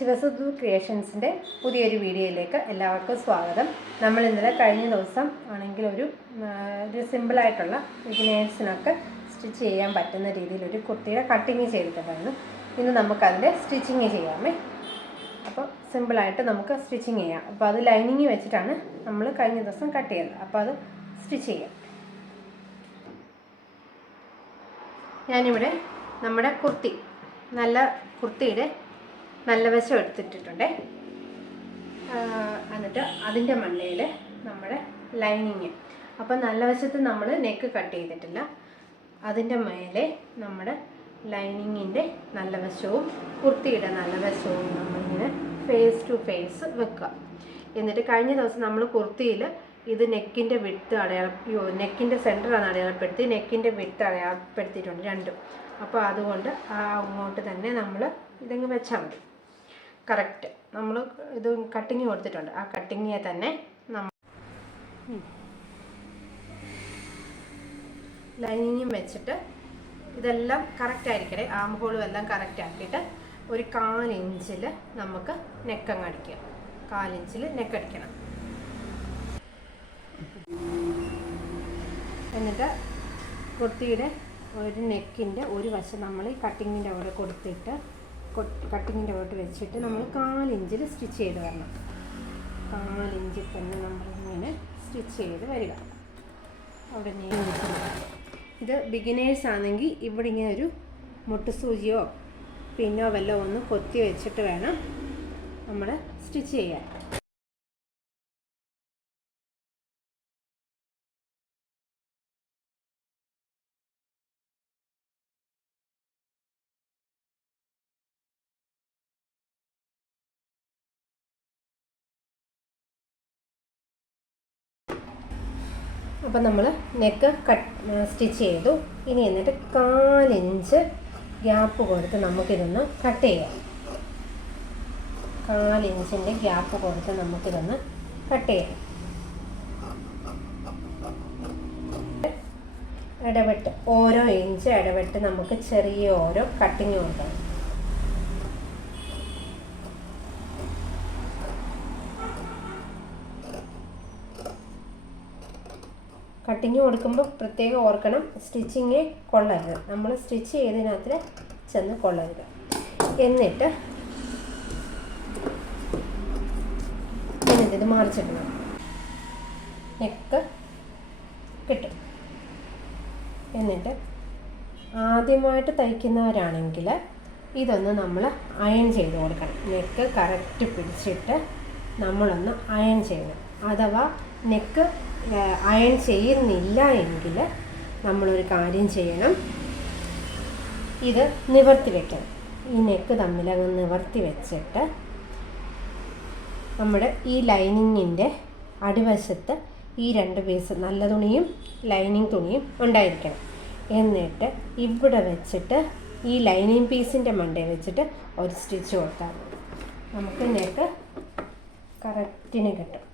ശിവസുധു ക്രിയേഷൻസിൻ്റെ പുതിയൊരു വീഡിയോയിലേക്ക് എല്ലാവർക്കും സ്വാഗതം. നമ്മൾ ഇന്നലെ കഴിഞ്ഞ ദിവസം ആണെങ്കിൽ ഒരു സിമ്പിളായിട്ടുള്ള ബിഗിനേഴ്സിനൊക്കെ സ്റ്റിച്ച് ചെയ്യാൻ പറ്റുന്ന രീതിയിലൊരു കുർത്തിയുടെ കട്ടിങ് ചെയ്തിട്ടുണ്ടായിരുന്നു. ഇന്ന് നമുക്കതിൻ്റെ സ്റ്റിച്ചിങ് ചെയ്യാമേ. അപ്പോൾ സിമ്പിളായിട്ട് നമുക്ക് സ്റ്റിച്ചിങ് ചെയ്യാം. അപ്പോൾ അത് ലൈനിങ് വെച്ചിട്ടാണ് നമ്മൾ കഴിഞ്ഞ ദിവസം കട്ട് ചെയ്തത്. അപ്പോൾ അത് സ്റ്റിച്ച് ചെയ്യാം. ഞാനിവിടെ നമ്മുടെ നല്ല കുർത്തിയുടെ നല്ല വശം എടുത്തിട്ടുണ്ട്. എന്നിട്ട് അതിൻ്റെ മണ്ടയിൽ നമ്മുടെ ലൈനിങ്, അപ്പോൾ നല്ല വശത്ത് നമ്മൾ നെക്ക് കട്ട് ചെയ്തിട്ടില്ല. അതിൻ്റെ മേലെ നമ്മുടെ ലൈനിങ്ങിൻ്റെ നല്ല വശവും കുർത്തിയുടെ നല്ല വശവും നമ്മളിങ്ങനെ ഫേസ് ടു ഫേസ് വെക്കുക. എന്നിട്ട് കഴിഞ്ഞ ദിവസം നമ്മൾ കുർത്തിയിൽ ഇത് നെക്കിൻ്റെ വിഡ്ത്ത് നെക്കിൻ്റെ സെൻറ്ററാണ് അടയാളപ്പെടുത്തി, നെക്കിൻ്റെ വിഡ്ത്ത് അടയാളപ്പെടുത്തിയിട്ടുണ്ട് രണ്ടും. അപ്പോൾ അതുകൊണ്ട് അങ്ങോട്ട് തന്നെ നമ്മൾ ഇതങ്ങ് വെച്ചാൽ മതി. കറക്റ്റ് നമ്മൾ ഇത് കട്ടിങ് കൊടുത്തിട്ടുണ്ട്. ആ കട്ടിങ്ങിനെ തന്നെ നമ്മൾ ലൈനിങ്ങും വെച്ചിട്ട് ഇതെല്ലാം കറക്റ്റ് ആയിരിക്കട്ടെ. ആം ഹോളും എല്ലാം കറക്റ്റ് ആക്കിയിട്ട് ഒരു 1/4 ഇഞ്ചിൽ നമുക്ക് നെക്കങ്ങ് അടിക്കുക. 1/4 ഇഞ്ചിൽ നെക്കടിക്കണം. എന്നിട്ട് കുർത്തിയുടെ ഒരു നെക്കിൻ്റെ ഒരു വശം നമ്മൾ ഈ കട്ടിങ്ങിൻ്റെ അവിടെ കൊടുത്തിട്ട് കട്ടിങ്ങിൻ്റെ അവിടെ വെച്ചിട്ട് നമ്മൾ 1/4 ഇഞ്ചിൽ സ്റ്റിച്ച് ചെയ്ത് വരണം. 1/4 ഇഞ്ചിൽ തന്നെ നമ്മളിങ്ങനെ സ്റ്റിച്ച് ചെയ്ത് വരിക. അവിടെ ഇത് ബിഗിനേഴ്സ് ആണെങ്കിൽ ഇവിടെ ഇങ്ങനെ ഒരു മുട്ടുസൂചിയോ പിന്നോ വല്ലതും ഒന്ന് കൊത്തി വെച്ചിട്ട് വേണം നമ്മൾ സ്റ്റിച്ച് ചെയ്യാൻ. അപ്പം നമ്മൾ നെക്ക് സ്റ്റിച്ച് ചെയ്തു. ഇനി എന്നിട്ട് 1/4 ഇഞ്ച് ഗ്യാപ്പ് കൊടുത്ത് നമുക്കിതൊന്ന് കട്ട് ചെയ്യാം. 1/4 ഇഞ്ചിൻ്റെ ഗ്യാപ്പ് കൊടുത്ത് നമുക്കിതൊന്ന് കട്ട് ചെയ്യാം. ഇടവിട്ട് ഓരോ ഇഞ്ച് ഇടവിട്ട് നമുക്ക് ചെറിയ ഓരോ കട്ടിങ് കൊടുക്കണം. കട്ടിങ് കൊടുക്കുമ്പോൾ പ്രത്യേകം ഓർക്കണം, സ്റ്റിച്ചിങ് കൊള്ളരുത്. നമ്മൾ സ്റ്റിച്ച് ചെയ്തതിനകത്ത് ചെന്ന് കൊള്ളരുത്. എന്നിട്ട് ഇത് മറിച്ചിടണം. നെക്ക് കിട്ടും. എന്നിട്ട് ആദ്യമായിട്ട് തയ്ക്കുന്നവരാണെങ്കിൽ ഇതൊന്ന് നമ്മൾ അയൺ ചെയ്ത് കൊടുക്കണം. നെക്ക് കറക്റ്റ് പിടിച്ചിട്ട് നമ്മളൊന്ന് അയൺ ചെയ്യണം. അഥവാ നെക്ക് അയൺ ചെയ്യുന്നില്ല എങ്കിൽ നമ്മളൊരു കാര്യം ചെയ്യണം, ഇത് നിവർത്തി വെക്കണം. ഈ നെക്ക് തമ്മിലങ്ങ് നിവർത്തി വെച്ചിട്ട് നമ്മുടെ ഈ ലൈനിങ്ങിൻ്റെ അടിവശത്ത് ഈ 2 പീസ് നല്ല തുണിയും ലൈനിങ് തുണിയും ഉണ്ടായിരിക്കണം. എന്നിട്ട് ഇവിടെ വെച്ചിട്ട് ഈ ലൈനിങ് പീസിൻ്റെ മണ്ടയിൽ വെച്ചിട്ട് ഒരു സ്റ്റിച്ച് കൊടുത്താൽ നമുക്ക് നെക്ക് കറക്റ്റിന് കിട്ടും.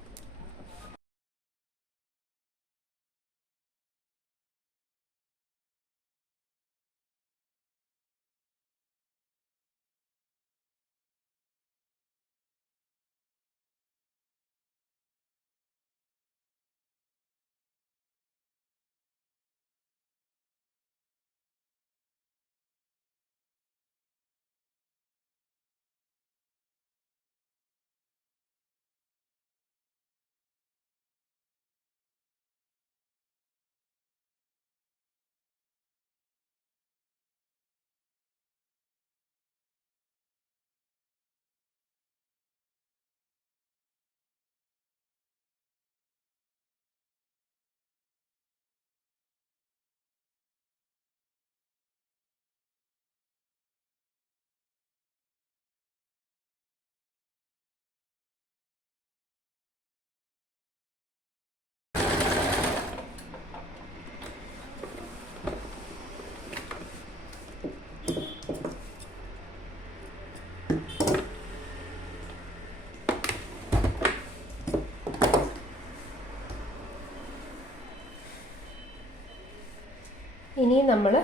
ഇനി നമ്മൾ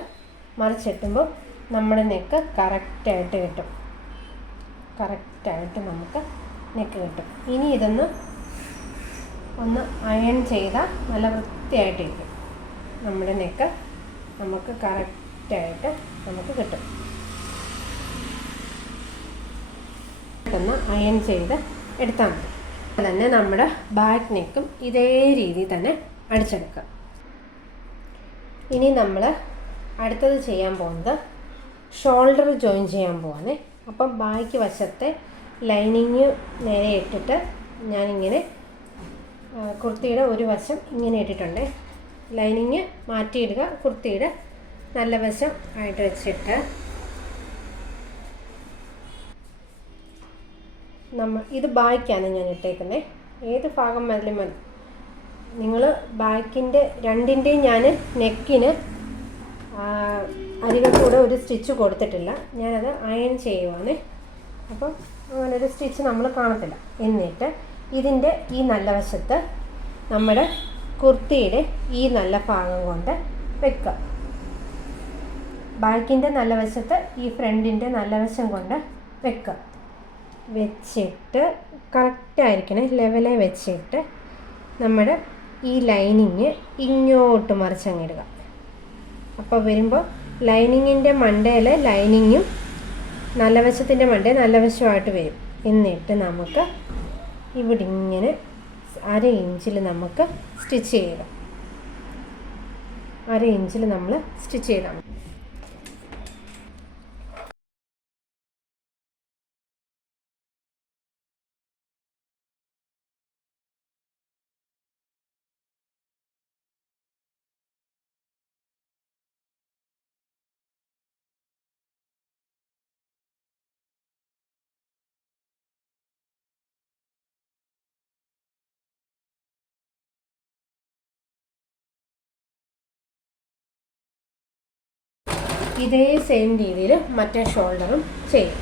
മറിച്ചിട്ടുമ്പോൾ നമ്മുടെ നെക്ക് കറക്റ്റായിട്ട് കിട്ടും. കറക്റ്റായിട്ട് നമുക്ക് നെക്ക് കിട്ടും. ഇനി ഇതൊന്ന് അയൺ ചെയ്താൽ നല്ല വൃത്തിയായിട്ടിരിക്കും. നമ്മുടെ നെക്ക് നമുക്ക് കറക്റ്റായിട്ട് നമുക്ക് കിട്ടും. ഒന്ന് അയൺ ചെയ്ത് എടുത്താൽ മതി. തന്നെ നമ്മുടെ ബാക്ക് നെക്കും ഇതേ രീതിയിൽ തന്നെ അടിച്ചെടുക്കുക. ഇനി നമ്മൾ അടുത്തത് ചെയ്യാൻ പോകുന്നത് ഷോൾഡർ ജോയിൻ ചെയ്യാൻ പോവാണ്. അപ്പം ബാക്ക് വശത്തെ ലൈനിങ് നേരെ ഇട്ടിട്ട് ഞാനിങ്ങനെ കുർത്തിയുടെ ഒരു വശം ഇങ്ങനെ ഇട്ടിട്ടുണ്ട്. ലൈനിങ് മാറ്റിയിടുക. കുർത്തിയുടെ നല്ല വശം ആയിട്ട് വെച്ചിട്ട് ഇത് ബാക്കാണ് ഞാൻ ഇട്ടേക്കുന്നത്. ഏത് ഭാഗം മതിലും മതി. നിങ്ങൾ ബാക്കിൻ്റെ രണ്ടിൻ്റെയും ഞാൻ നെക്കിന് അരികത്തൂടെ ഒരു സ്റ്റിച്ച് കൊടുത്തിട്ടില്ല. ഞാനത് അയൺ ചെയ്യുവാണ്. അപ്പം അങ്ങനൊരു സ്റ്റിച്ച് നമ്മൾ കാണത്തില്ല. എന്നിട്ട് ഇതിൻ്റെ ഈ നല്ല വശത്ത് നമ്മുടെ കുർത്തിയുടെ ഈ നല്ല ഭാഗം കൊണ്ട് വെക്കുക. ബാക്കിൻ്റെ നല്ല വശത്ത് ഈ ഫ്രണ്ടിൻ്റെ നല്ല വശം കൊണ്ട് വെക്കുക. വെച്ചിട്ട് കറക്റ്റായിരിക്കണേ, ലെവലെ വെച്ചിട്ട് നമ്മുടെ ഈ ലൈനിങ് ഇങ്ങോട്ട് മറിച്ചങ്ങിടുക. അപ്പോൾ വരുമ്പോൾ ലൈനിങ്ങിൻ്റെ മണ്ടയിൽ ലൈനിങ്ങും നല്ല വശത്തിൻ്റെ മണ്ടയിൽ നല്ല വശമായിട്ട് വരും. എന്നിട്ട് നമുക്ക് ഇവിടെ ഇങ്ങനെ 1/2 ഇഞ്ചിൽ നമുക്ക് സ്റ്റിച്ച് ചെയ്യുക. 1/2 ഇഞ്ചിൽ നമ്മൾ സ്റ്റിച്ച് ചെയ്താൽ മതി. ഇതേ സെയിം രീതിയിൽ മറ്റേ ഷോൾഡറും ചെയ്യും.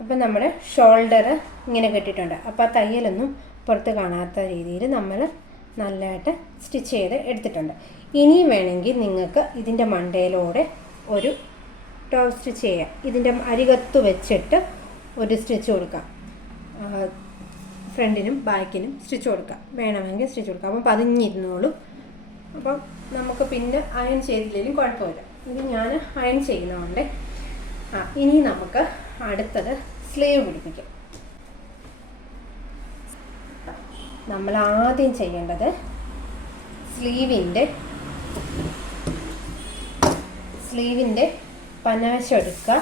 അപ്പം നമ്മുടെ ഷോൾഡർ ഇങ്ങനെ കെട്ടിയിട്ടുണ്ട്. അപ്പോൾ ആ തയ്യലൊന്നും പുറത്ത് കാണാത്ത രീതിയിൽ നമ്മൾ നല്ലതായിട്ട് സ്റ്റിച്ച് ചെയ്ത് എടുത്തിട്ടുണ്ട്. ഇനിയും വേണമെങ്കിൽ നിങ്ങൾക്ക് ഇതിൻ്റെ മണ്ടയിലൂടെ ഒരു ടോപ്പ് സ്റ്റിച്ച് ചെയ്യാം. ഇതിൻ്റെ അരികത്ത് വെച്ചിട്ട് ഒരു സ്റ്റിച്ച് കൊടുക്കാം. ഫ്രണ്ടിനും ബാക്കിനും സ്റ്റിച്ച് കൊടുക്കാം. വേണമെങ്കിൽ സ്റ്റിച്ച് കൊടുക്കാം. അപ്പം പതിഞ്ഞിരുന്നോളും. അപ്പം നമുക്ക് പിന്നെ അയൺ ചെയ്തില്ലെങ്കിലും കുഴപ്പമില്ല. ഇത് ഞാൻ അയൺ ചെയ്യുന്നതുകൊണ്ട്. ഇനി നമുക്ക് അടുത്തത് സ്ലീവ് പിടിപ്പിക്കാം. നമ്മൾ ആദ്യം ചെയ്യേണ്ടത് സ്ലീവിൻ്റെ പനവശം എടുക്കുക.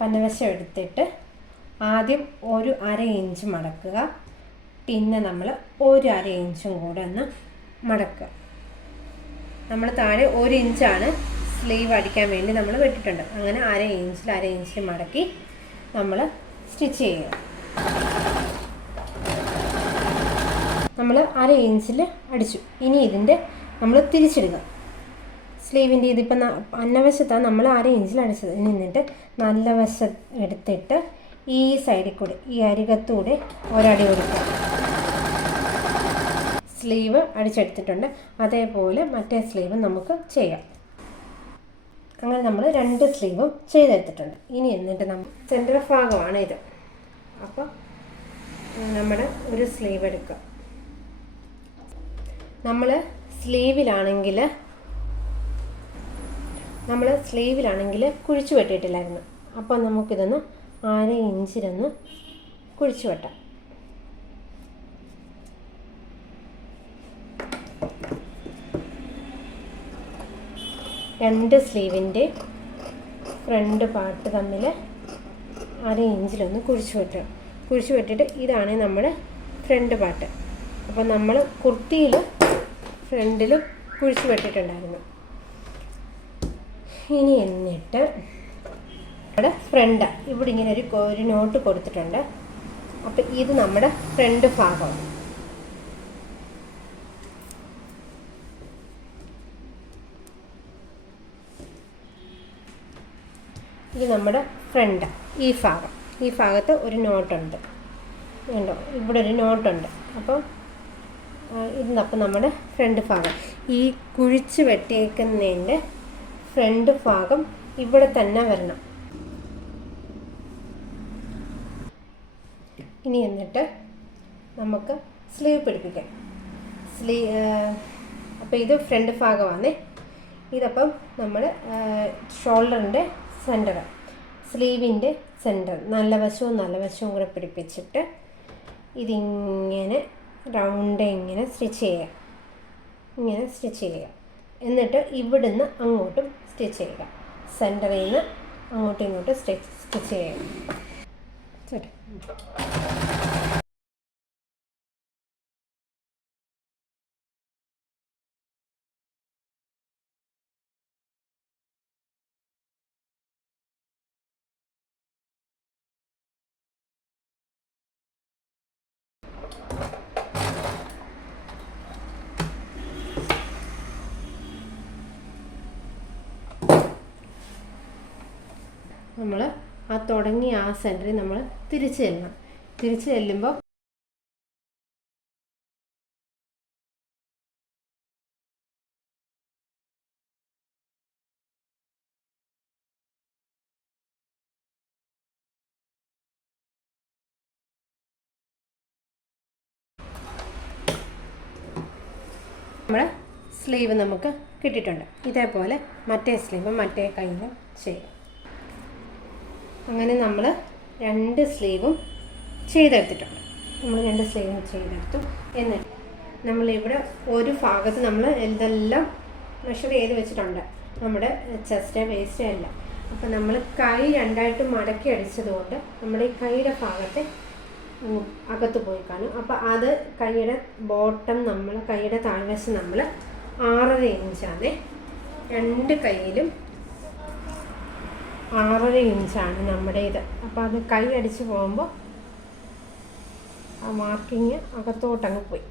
പനവശം എടുത്തിട്ട് ആദ്യം ഒരു 1/2 ഇഞ്ച് മടക്കുക. പിന്നെ നമ്മൾ ഒരു 1/2 ഇഞ്ചും കൂടെ ഒന്ന് മടക്കുക. നമ്മൾ താഴെ 1 ഇഞ്ചാണ് സ്ലീവ് അടിക്കാൻ വേണ്ടി നമ്മൾ വെട്ടിട്ടുണ്ട്. അങ്ങനെ 1/2 ഇഞ്ചിൽ മടക്കി നമ്മൾ സ്റ്റിച്ച് ചെയ്യുക. നമ്മൾ 1/2 ഇഞ്ചിൽ അടിച്ചു. ഇനി ഇതിൻ്റെ നമ്മൾ തിരിച്ചിടുക. സ്ലീവിൻ്റെ ഇതിപ്പോൾ അന്നവശത്താണ് നമ്മൾ 1/2 ഇഞ്ചിൽ അടിച്ചത്. എന്നിട്ട് നല്ല വശം എടുത്തിട്ട് ഈ സൈഡിൽ കൂടെ ഈ അരികത്തൂടെ ഒരടി കൊടുക്കുക. സ്ലീവ് അടിച്ചെടുത്തിട്ടുണ്ട്. അതേപോലെ മറ്റേ സ്ലീവ് നമുക്ക് ചെയ്യാം. അങ്ങനെ നമ്മൾ 2 സ്ലീവും ചെയ്തെടുത്തിട്ടുണ്ട്. ഇനി എന്നിട്ട് നമ്മൾ സെൻറ്റർ ഭാഗമാണ് ഇത്. അപ്പോൾ നമ്മുടെ ഒരു സ്ലീവ് എടുക്കുക. നമ്മൾ സ്ലീവിലാണെങ്കിൽ കുഴിച്ചു വെട്ടിയിട്ടില്ലായിരുന്നു. അപ്പോൾ നമുക്കിതൊന്ന് 1/2 ഇഞ്ചിലൊന്ന് കുഴിച്ചു വെട്ടാം. രണ്ട് സ്ലീവിൻ്റെ ഫ്രണ്ട് പാർട്ട് തമ്മിൽ 1/2 ഇഞ്ചിലൊന്ന് കുഴിച്ചു വെട്ടിയിട്ട് ഇതാണ് നമ്മുടെ ഫ്രണ്ട് പാർട്ട്. അപ്പോൾ നമ്മൾ കുർത്തിയിൽ ഫ്രണ്ടിൽ കുഴിച്ചു വെട്ടിയിട്ടുണ്ടായിരുന്നു. ഇനി എന്നിട്ട് നമ്മുടെ ഫ്രണ്ട് ഇവിടെ ഇങ്ങനെ ഒരു നോട്ട് കൊടുത്തിട്ടുണ്ട്. അപ്പോൾ ഇത് നമ്മുടെ ഫ്രണ്ട് ഭാഗമാണ്. ഇത് നമ്മുടെ ഫ്രണ്ട്. ഈ ഭാഗത്ത് ഒരു നോട്ടുണ്ട് കണ്ടോ, ഇവിടെ ഒരു നോട്ടുണ്ട്. അപ്പോൾ ഇതിനപ്പം നമ്മുടെ ഫ്രണ്ട് ഭാഗം. ഈ കുഴിച്ച് വെട്ടിയേക്കുന്നതിൻ്റെ ഫ്രണ്ട് ഭാഗം ഇവിടെ തന്നെ വരണം. ഇനി എന്നിട്ട് നമുക്ക് സ്ലീവ് പിടിപ്പിക്കാം. അപ്പോൾ ഇത് ഫ്രണ്ട് ഭാഗമാണ്. ഇതപ്പം നമ്മൾ ഷോൾഡറിൻ്റെ സെൻറ്റർ, സ്ലീവിൻ്റെ സെൻറ്റർ നല്ല വശവും കൂടെ പിടിപ്പിച്ചിട്ട് ഇതിങ്ങനെ റൗണ്ട് ഇങ്ങനെ സ്റ്റിച്ച് ചെയ്യുക. എന്നിട്ട് ഇവിടുന്ന് അങ്ങോട്ടും സ്റ്റിച്ച് ചെയ്യുക. സെൻറ്ററിൽ നിന്ന് അങ്ങോട്ടും ഇങ്ങോട്ടും സ്റ്റിച്ച് ചെയ്യുക. ശരി, നമ്മൾ തുടങ്ങിയ ആ സെൻറ്ററിൽ നമ്മൾ തിരിച്ച് ചെല്ലുമ്പോൾ നമ്മുടെ സ്ലീവ് നമുക്ക് കിട്ടിയിട്ടുണ്ട്. ഇതേപോലെ മറ്റേ സ്ലീവ് മറ്റേ കയ്യിലും ചെയ്യും. അങ്ങനെ നമ്മൾ 2 സ്ലീവും ചെയ്തെടുത്തിട്ടുണ്ട്. എന്നിട്ട് നമ്മളിവിടെ ഒരു ഭാഗത്ത് നമ്മൾ ഇതെല്ലാം മെഷർ ചെയ്ത് വെച്ചിട്ടുണ്ട്, നമ്മുടെ ചെസ്റ്റ് വേസ്റ്റ് എല്ലാം. അപ്പം നമ്മൾ കൈ 2ആയിട്ട് മടക്കി അടിച്ചതുകൊണ്ട് നമ്മുടെ ഈ കൈയുടെ ഭാഗത്തെ അകത്ത് പോയി കാണും. അപ്പോൾ അത് കൈയുടെ ബോട്ടം കൈയുടെ താഴ്വശം നമ്മൾ 6.5 ഇഞ്ചാണ്. 2 കൈയിലും 6.5 ഇഞ്ചാണ് നമ്മുടെ ഇത്. അപ്പോൾ അത് കൈ അടിച്ച് പോകുമ്പോൾ ആ മാർക്കിങ് അകത്തോട്ടങ്ങ് പോയി.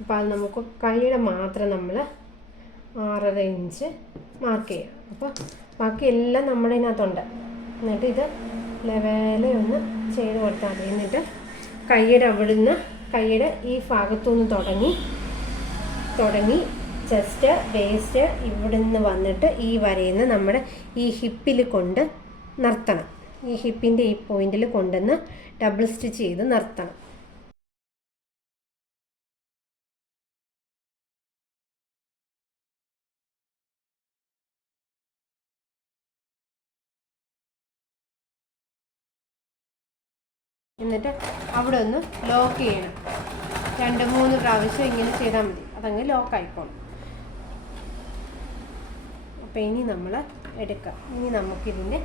അപ്പോൾ അത് നമുക്ക് കൈയുടെ മാത്രം നമ്മൾ 6.5 ഇഞ്ച് മാർക്ക് ചെയ്യാം. അപ്പോൾ ബാക്കി എല്ലാം നമ്മുടെ ഇതിനകത്തുണ്ട്. എന്നിട്ട് ഇത് ലെവല് ഒന്ന് ചെയ്ത് കൊടുത്താൽ മതി. എന്നിട്ട് കൈയുടെ അവിടുന്ന് കൈയുടെ ഈ ഭാഗത്തുനിന്ന് തുടങ്ങി ചെസ്റ്റ് വേസ്റ്റ് ഇവിടുന്ന് വന്നിട്ട് ഈ വരയുന്ന നമ്മുടെ ഈ ഹിപ്പിൽ കൊണ്ട് നിർത്തണം. ഈ ഹിപ്പിൻ്റെ ഈ പോയിന്റിൽ കൊണ്ടുവന്ന് ഡബിൾ സ്റ്റിച്ച് ചെയ്ത് നിർത്തണം. എന്നിട്ട് അവിടെ ഒന്ന് ലോക്ക് ചെയ്യണം. 2-3 പ്രാവശ്യം ഇങ്ങനെ ചെയ്താൽ മതി, അതങ്ങ് ലോക്കായിക്കോളും. അപ്പോൾ ഇനി നമ്മൾ എടുക്കാം. ഇനി നമുക്കിതിൻ്റെ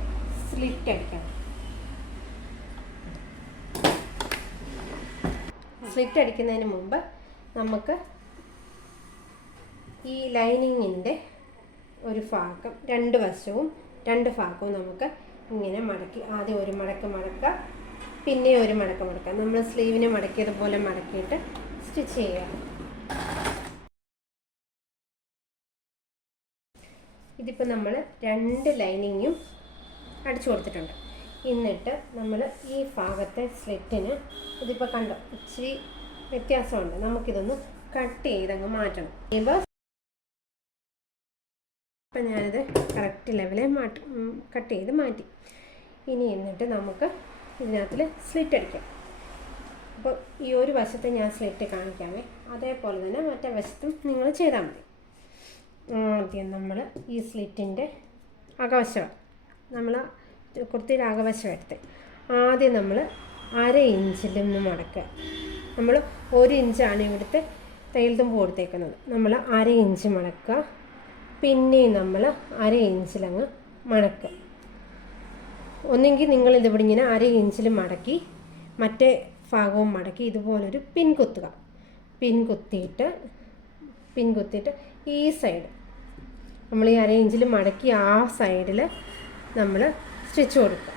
സ്ലിറ്റ് അടിക്കണം. സ്ലിറ്റ് അടിക്കുന്നതിന് മുമ്പ് നമുക്ക് ഈ ലൈനിങ്ങിൻ്റെ ഒരു ഭാഗം രണ്ട് ഭാഗവും നമുക്ക് ഇങ്ങനെ മടക്കി, ആദ്യം ഒരു മടക്കുക, പിന്നെ ഒരു മടക്കുക. നമ്മൾ സ്ലീവിനെ മടക്കിയതുപോലെ മടക്കിയിട്ട് സ്റ്റിച്ച് ചെയ്യുക. ഇതിപ്പോൾ നമ്മൾ 2 ലൈനിങ്ങും അടിച്ചു കൊടുത്തിട്ടുണ്ട്. എന്നിട്ട് നമ്മൾ ഈ ഭാഗത്തെ സ്ലിറ്റിന് ഇതിപ്പോൾ കണ്ടോ ഇച്ചിരി വ്യത്യാസമുണ്ട്. നമുക്കിതൊന്ന് കട്ട് ചെയ്തങ്ങ് മാറ്റണം. ഇപ്പം ഞാനിത് കറക്റ്റ് ലെവലിൽ കട്ട് ചെയ്ത് മാറ്റി. ഇനി എന്നിട്ട് നമുക്ക് ഇതിനകത്തിൽ സ്ലിറ്റ് അടിക്കാം. അപ്പോൾ ഈ ഒരു വശത്ത് ഞാൻ സ്ലിറ്റ് കാണിക്കാമേ, അതേപോലെ തന്നെ മറ്റേ വശത്തും നിങ്ങൾ ചെയ്താൽ മതി. ആദ്യം നമ്മൾ ഈ സ്ലിറ്റിൻ്റെ അകവശമാണ്, നമ്മൾ കുർത്തിയുടെ അകവശം എടുത്ത് ആദ്യം നമ്മൾ 1/2 ഇഞ്ചിൽ നിന്ന് മടക്കുക. നമ്മൾ 1 ഇഞ്ചാണ് ഇവിടുത്തെ തയ്യൽ തുമ്പ് കൊടുത്തേക്കുന്നത്. നമ്മൾ 1/2 ഇഞ്ച് മടക്കുക, പിന്നെയും നമ്മൾ 1/2 ഇഞ്ചിലങ്ങ് മടക്കുക. ഒന്നെങ്കിൽ നിങ്ങളിതിവിടെ ഇങ്ങനെ 1/2 ഇഞ്ചിൽ മടക്കി മറ്റേ ഭാഗവും മടക്കി ഇതുപോലൊരു പിൻ കുത്തിയിട്ട് ഈ സൈഡ് നമ്മൾ ഈ 1/2 ഇഞ്ചിൽ മടക്കി ആ സൈഡിൽ നമ്മൾ സ്റ്റിച്ച് കൊടുക്കുക.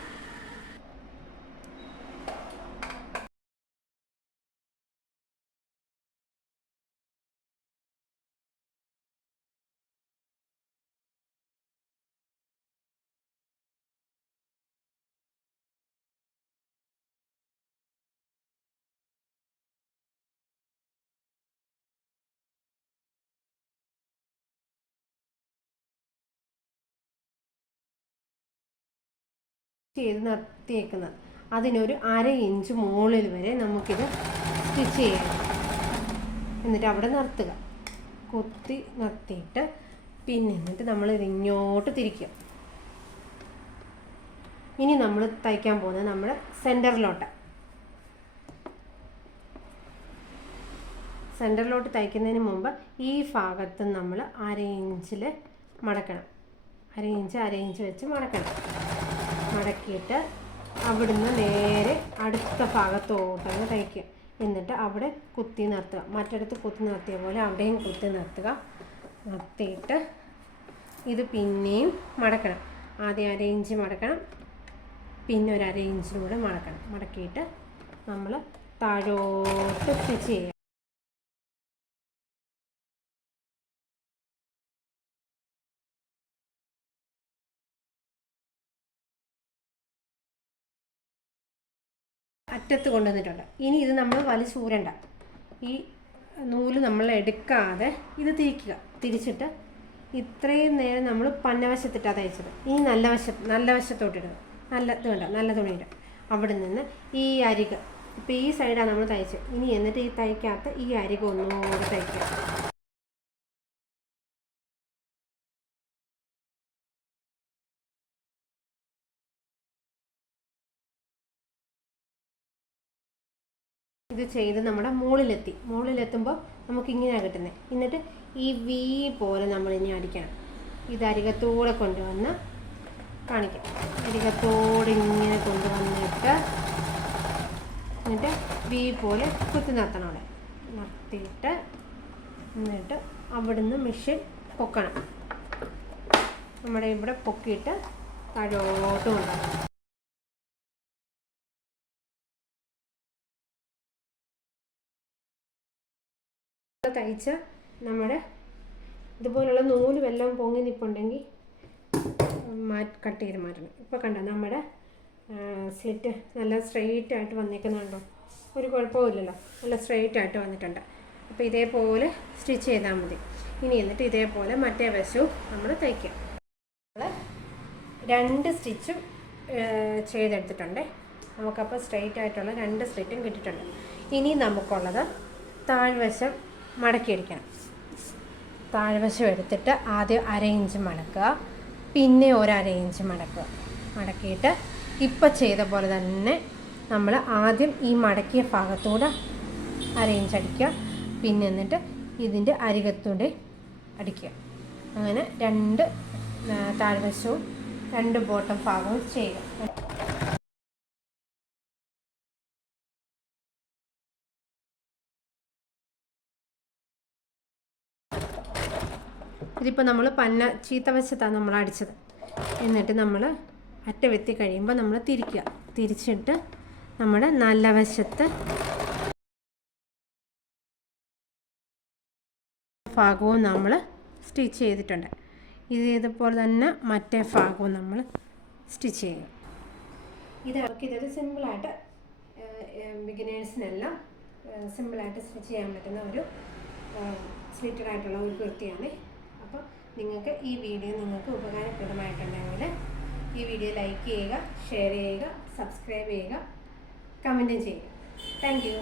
ചെയ്ത് നിർത്തിയേക്കുന്നത്. അതിനൊരു 1/2 ഇഞ്ച് മുകളിൽ വരെ നമുക്കിത് സ്റ്റിച്ച് ചെയ്യാം. എന്നിട്ട് അവിടെ നിർത്തുക, കുത്തി നിർത്തിയിട്ട് പിന്നെ എന്നിട്ട് നമ്മളിത് ഇങ്ങോട്ട് തിരിക്കുക. ഇനി നമ്മൾ തയ്ക്കാൻ പോകുന്നത് നമ്മുടെ സെൻറ്ററിലോട്ട് തയ്ക്കുന്നതിന് മുമ്പ് ഈ ഭാഗത്ത് നമ്മൾ 1/2 ഇഞ്ചിൽ മടക്കണം. 1/2 ഇഞ്ച് വെച്ച് മടക്കണം. മടക്കിയിട്ട് അവിടുന്ന് നേരെ അടുത്ത ഭാഗത്തോട്ടങ്ങ് തയ്ക്കുക. എന്നിട്ട് അവിടെ കുത്തി നിർത്തുക. മറ്റിടത്ത് കുത്തി നിർത്തിയ പോലെ അവിടെയും കുത്തി നിർത്തുക. നിർത്തിയിട്ട് ഇത് പിന്നെയും മടക്കണം. ആദ്യം 1/2 ഇഞ്ച് മടക്കണം, പിന്നെ ഒരു 1/2 ഇഞ്ചിലൂടെ മടക്കണം. മടക്കിയിട്ട് നമ്മൾ താഴോട്ട് സ്റ്റിച്ച് ചെയ്യുക. അറ്റത്ത് കൊണ്ടുവന്നിട്ടുണ്ട്. ഇനി ഇത് നമ്മൾ വലിച്ചൂരണ്ട. ഈ നൂല് നമ്മൾ എടുക്കാതെ ഇത് തിരിക്കുക. തിരിച്ചിട്ട് ഇത്രയും നേരം നമ്മൾ പന്നവശത്തിട്ടാണ് തയ്ച്ചത്. ഇനി നല്ല വശത്തോട്ടിടുക. ഇത് വേണ്ട, നല്ല തുണിയിടുക. അവിടെ നിന്ന് ഈ അരിക്, ഇപ്പോൾ ഈ സൈഡാണ് നമ്മൾ തയ്ച്ചത്. ഇനി എന്നിട്ട് ഈ തയ്ക്കാത്ത ഈ അരിക് ഒന്നുകൂടെ തയ്ക്കുക. ഇത് ചെയ്ത് നമ്മുടെ മുകളിലെത്തുമ്പോൾ നമുക്കിങ്ങനെയാണ് കിട്ടുന്നത്. എന്നിട്ട് ഈ വി പോലെ നമ്മളിനി അടിക്കണം. ഇത് അരികത്തൂടെ കൊണ്ടുവന്ന് കാണിക്കാം. അരികത്തോടെ ഇങ്ങനെ കൊണ്ടുവന്നിട്ട് എന്നിട്ട് വി പോലെ കുത്തി നിർത്തണം. അവിടെ നിർത്തിയിട്ട് എന്നിട്ട് അവിടുന്ന് മെഷീൻ പൊക്കണം. നമ്മുടെ ഇവിടെ പൊക്കിയിട്ട് താഴോട്ട് കൊണ്ടുപോകണം. തയ്ച്ച നമ്മുടെ ഇതുപോലുള്ള നൂല് വല്ലതും പൊങ്ങി നിൽപ്പുണ്ടെങ്കിൽ കട്ട് ചെയ്ത് മാറ്റണം. ഇപ്പോൾ കണ്ടോ നമ്മുടെ സ്ലിറ്റ് നല്ല സ്ട്രെയിറ്റ് ആയിട്ട് വന്നിരിക്കുന്നുണ്ടോ? ഒരു കുഴപ്പമില്ലല്ലോ, നല്ല സ്ട്രെയിറ്റ് ആയിട്ട് വന്നിട്ടുണ്ട്. അപ്പോൾ ഇതേപോലെ സ്റ്റിച്ച് ചെയ്താൽ മതി. ഇനി എന്നിട്ട് ഇതേപോലെ മറ്റേ വശവും നമ്മൾ തയ്ക്കുക. നമ്മൾ 2 സ്റ്റിച്ചും ചെയ്തെടുത്തിട്ടുണ്ട്. നമുക്കപ്പോൾ സ്ട്രെയിറ്റ് ആയിട്ടുള്ള 2 സ്ലിറ്റും കിട്ടിയിട്ടുണ്ട്. ഇനി നമുക്കുള്ളത് താഴ്വശം മടക്കിയടിക്കണം. താഴ്വശം എടുത്തിട്ട് ആദ്യം 1/2 ഇഞ്ച് മടക്കുക, പിന്നെ ഒരു 1/2 ഇഞ്ച് മടക്കുക. മടക്കിയിട്ട് ഇപ്പം ചെയ്ത പോലെ തന്നെ നമ്മൾ ആദ്യം ഈ മടക്കിയ ഭാഗത്തൂടെ 1/2 ഇഞ്ച് അടിക്കുക, പിന്നെ എന്നിട്ട് ഇതിൻ്റെ അരികത്തൂടെ അടിക്കുക. അങ്ങനെ 2 താഴ്വശവും 2 ബോട്ടം ഭാഗവും ചെയ്യുക. ഇതിപ്പോൾ നമ്മൾ ചീത്തവശത്താണ് നമ്മൾ അടിച്ചത്. എന്നിട്ട് നമ്മൾ അറ്റവെത്തി കഴിയുമ്പോൾ നമ്മൾ തിരിക്കുക. തിരിച്ചിട്ട് നമ്മുടെ നല്ല വശത്ത് ഭാഗവും നമ്മൾ സ്റ്റിച്ച് ചെയ്തിട്ടുണ്ട്. ഇതേപോലെ തന്നെ മറ്റേ ഭാഗവും നമ്മൾ സ്റ്റിച്ച് ചെയ്യും. ഇതൊരു സിമ്പിളായിട്ട് ബിഗിനേഴ്സിനെല്ലാം സിമ്പിളായിട്ട് സ്റ്റിച്ച് ചെയ്യാൻ പറ്റുന്ന ഒരു സ്ലിറ്റഡ് ആയിട്ടുള്ള ഒരു കുർത്തിയാണ്. അപ്പോൾ നിങ്ങൾക്ക് ഈ വീഡിയോ നിങ്ങൾക്ക് ഉപകാരപ്രദമായിട്ടുണ്ടെങ്കിൽ ഈ വീഡിയോ ലൈക്ക് ചെയ്യുക, ഷെയർ ചെയ്യുക, സബ്സ്ക്രൈബ് ചെയ്യുക, കമൻറ്റും ചെയ്യുക. Thank you.